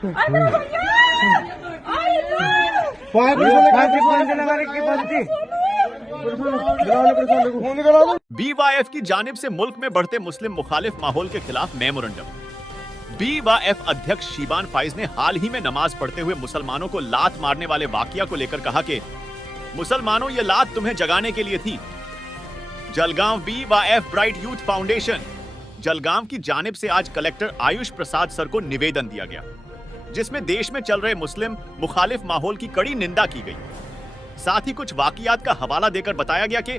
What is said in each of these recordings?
BYF की जानिब से मुल्क में बढ़ते मुस्लिम मुखालिफ माहौल के खिलाफ मेमोरेंडम। BYF अध्यक्ष शीबान फाइज ने हाल ही में नमाज पढ़ते हुए मुसलमानों को लात मारने वाले वाकया को लेकर कहा कि मुसलमानों, ये लात तुम्हें जगाने के लिए थी। Jalgaon BYF bright youth foundation Jalgaon की जानिब से आज कलेक्टर आयुष प्रसाद सर को निवेदन दिया गया, जिसमें देश में चल रहे मुस्लिम मुखालिफ माहौल की कड़ी निंदा की गई। साथ ही कुछ वाकयात का हवाला देकर बताया गया कि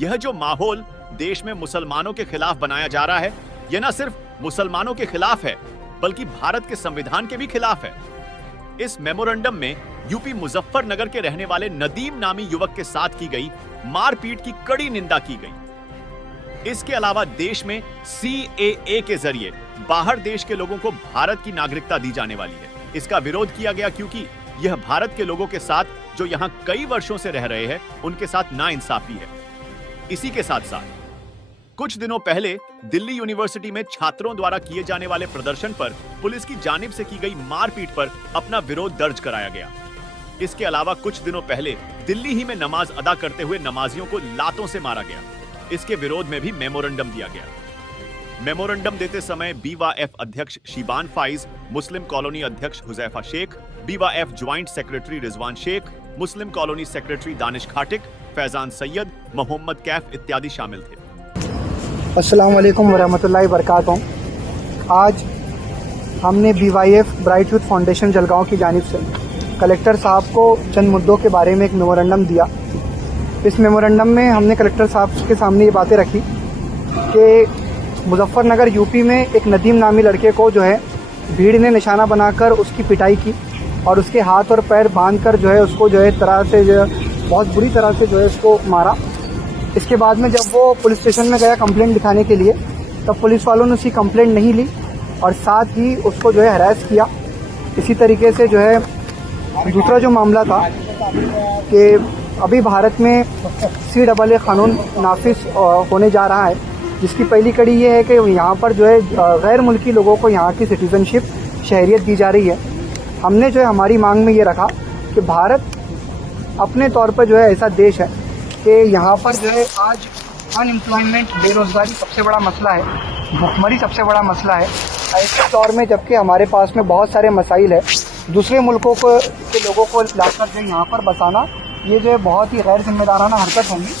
यह जो माहौल देश में मुसलमानों के खिलाफ बनाया जा रहा है, यह न सिर्फ मुसलमानों के खिलाफ है बल्कि भारत के संविधान के भी खिलाफ है। इस मेमोरेंडम में यूपी मुजफ्फरनगर के रहने वाले नदीम नामी युवक के साथ की गई मारपीट की कड़ी निंदा की गई। इसके अलावा देश में CAA के जरिए बाहर देश के लोगों को भारत की नागरिकता दी जाने वाली है। इसका विरोध किया गया क्योंकि यह भारत के लोगों के साथ जो यहां कई वर्षों से रह रहे हैं उनके साथ नाइंसाफी है। इसी के साथ साथ कुछ दिनों पहले दिल्ली यूनिवर्सिटी में छात्रों द्वारा किए जाने वाले प्रदर्शन पर पुलिस की जानिब से की गई मारपीट पर अपना विरोध दर्ज कराया गया। इसके अलावा कुछ दिनों पहले दिल्ली ही में नमाज अदा करते हुए नमाजियों को लातों से मारा गया। इसके विरोध में भी मेमोरेंडम दिया गया। मेमोरेंडम देते समय BYF अध्यक्ष शीबान फाइज, मुस्लिम कॉलोनी अध्यक्ष Huzaifa Shaikh, BYF joint secretary Rizwan Shaikh, Muslim colony secretary Danish Khatik, Faizan Syed, Mohammad Kaif इत्यादि शामिल थे। अस्सलाम वालेकुम वरहमतुल्लाहि वबरकातुहू। आज हमने BYF bright youth foundation Jalgaon की जानिब से कलेक्टर साहब को चंद मुद्दों के बारे में एक मेमोरेंडम दिया। इस मेमोरेंडम में हमने कलेक्टर साहब के सामने ये बातें रखी कि मुजफ्फरनगर यूपी में एक नदीम नामी लड़के को जो है भीड़ ने निशाना बनाकर उसकी पिटाई की और उसके हाथ और पैर बांधकर जो है उसको जो है बहुत बुरी तरह से जो है उसको मारा। इसके बाद में जब वो पुलिस स्टेशन में गया कंप्लेंट दिखाने के लिए, तब पुलिस वालों ने उसकी कंप्लेंट नहीं ली और साथ ही उसको जो है हरास किया। इसी तरीके से जो है दूसरा जो मामला था कि अभी भारत में CAA कानून नाफिज होने जा रहा है, जिसकी पहली कड़ी ये है कि यहाँ पर जो है गैर मुल्की लोगों को यहाँ की सिटीजनशिप शहरियत दी जा रही है। हमने जो है हमारी मांग में ये रखा कि भारत अपने तौर पर जो है ऐसा देश है कि यहाँ पर जो है आज अनएम्प्लॉयमेंट, बेरोज़गारी सबसे बड़ा मसला है, भुखमरी सबसे बड़ा मसला है। ऐसे दौर में जबकि हमारे पास में बहुत सारे मसाइल है, दूसरे मुल्कों के लोगों को लाकर जो यहाँ पर बसाना, ये जो है बहुत ही गैर जिम्मेदाराना हरकत होंगी।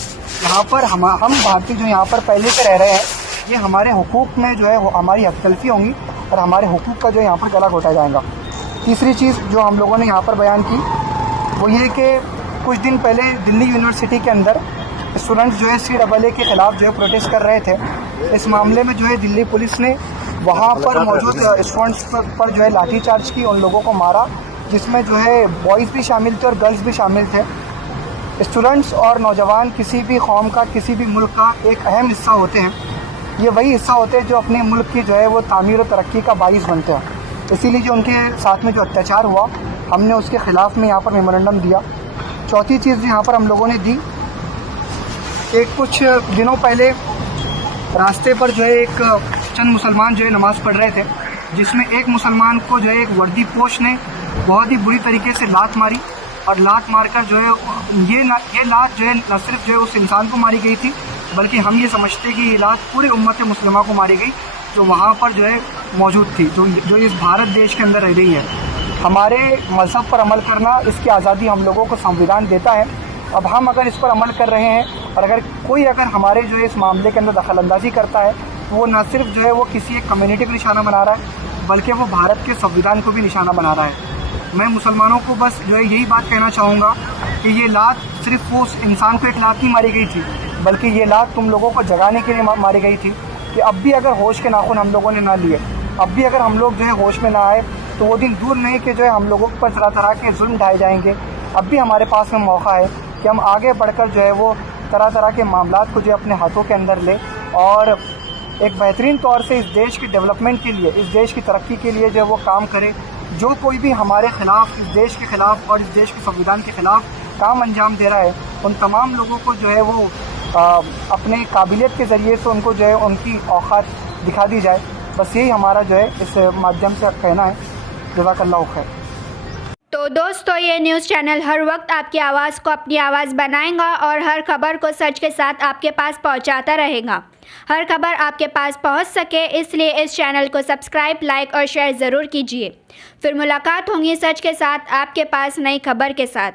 यहाँ पर हम भारतीय जो यहाँ पर पहले से रह रहे हैं, ये हमारे हुकूक में जो है हमारी हस्तगलफी होंगी और हमारे हुकूक का जो यहाँ पर गला घोटा जाएगा। तीसरी चीज़ जो हम लोगों ने यहाँ पर बयान की वो ये कि कुछ दिन पहले दिल्ली यूनिवर्सिटी के अंदर स्टूडेंट्स जो है CAA के ख़िलाफ़ जो है प्रोटेस्ट कर रहे थे। इस मामले में जो है दिल्ली पुलिस ने वहाँ पर मौजूद स्टूडेंट्स पर जो है लाठीचार्ज की, उन लोगों को मारा, जिसमें जो है बॉयज़ भी शामिल थे और गर्ल्स भी शामिल थे। स्टूडेंट्स और नौजवान किसी भी कौम का, किसी भी मुल्क का एक अहम हिस्सा होते हैं। ये वही हिस्सा होते हैं जो अपने मुल्क की जो है वो तामीर और तरक्की का बाइस बनते हैं। इसीलिए जो उनके साथ में जो अत्याचार हुआ, हमने उसके ख़िलाफ़ में यहाँ पर मेमोरेंडम दिया। चौथी चीज़ यहाँ पर हम लोगों ने दी कि कुछ दिनों पहले रास्ते पर जो है एक चंद मुसलमान जो है नमाज़ पढ़ रहे थे, जिसमें एक मुसलमान को जो है एक वर्दी पोश ने बहुत ही बुरी तरीके से लात मारी और लात मारकर जो है ये लात जो है न सिर्फ जो है उस इंसान को मारी गई थी, बल्कि हम ये समझते कि ये लात पूरे उम्मत मुस्लिमा को मारी गई जो वहाँ पर जो है मौजूद थी, जो इस भारत देश के अंदर रह रही है। हमारे मज़हब पर अमल करना, इसकी आज़ादी हम लोगों को संविधान देता है। अब हम अगर इस पर अमल कर रहे हैं और अगर कोई हमारे जो है इस मामले के अंदर दखलंदाजी करता है, तो वो न सिर्फ जो है वो किसी एक कम्युनिटी को निशाना बना रहा है, बल्कि वो भारत के संविधान को भी निशाना बना रहा है। मैं मुसलमानों को बस जो है यही बात कहना चाहूँगा कि ये लात सिर्फ वो उस इंसान को एक लात नहीं मारी गई थी, बल्कि ये लात तुम लोगों को जगाने के लिए मारी गई थी कि अब भी अगर होश के नाखून हम लोगों ने ना लिए, अब भी अगर हम लोग जो है होश में ना आए, तो वो दिन दूर नहीं कि जो है हम लोगों पर तरह तरह के जुल्म ढाए जाएंगे। अब भी हमारे पास में मौका है कि हम आगे बढ़कर जो है वो तरह तरह के मामलात को जो अपने हाथों के अंदर लें और एक बेहतरीन तौर से इस देश की डेवलपमेंट के लिए, इस देश की तरक्की के लिए जो है वो काम करे। जो कोई भी हमारे ख़िलाफ़, इस देश के ख़िलाफ़ और इस देश के संविधान के ख़िलाफ़ काम अंजाम दे रहा है, उन तमाम लोगों को जो है वो अपने काबिलियत के ज़रिए से उनको जो है उनकी औकात दिखा दी जाए। बस यही हमारा जो है इस माध्यम से कहना है। जज़ाकल्लाहु खैर। तो दोस्तों, ये न्यूज़ चैनल हर वक्त आपकी आवाज़ को अपनी आवाज़ बनाएगा और हर खबर को सच के साथ आपके पास पहुंचाता रहेगा। हर खबर आपके पास पहुंच सके इसलिए इस चैनल को सब्सक्राइब, लाइक और शेयर ज़रूर कीजिए। फिर मुलाकात होंगी सच के साथ आपके पास नई खबर के साथ।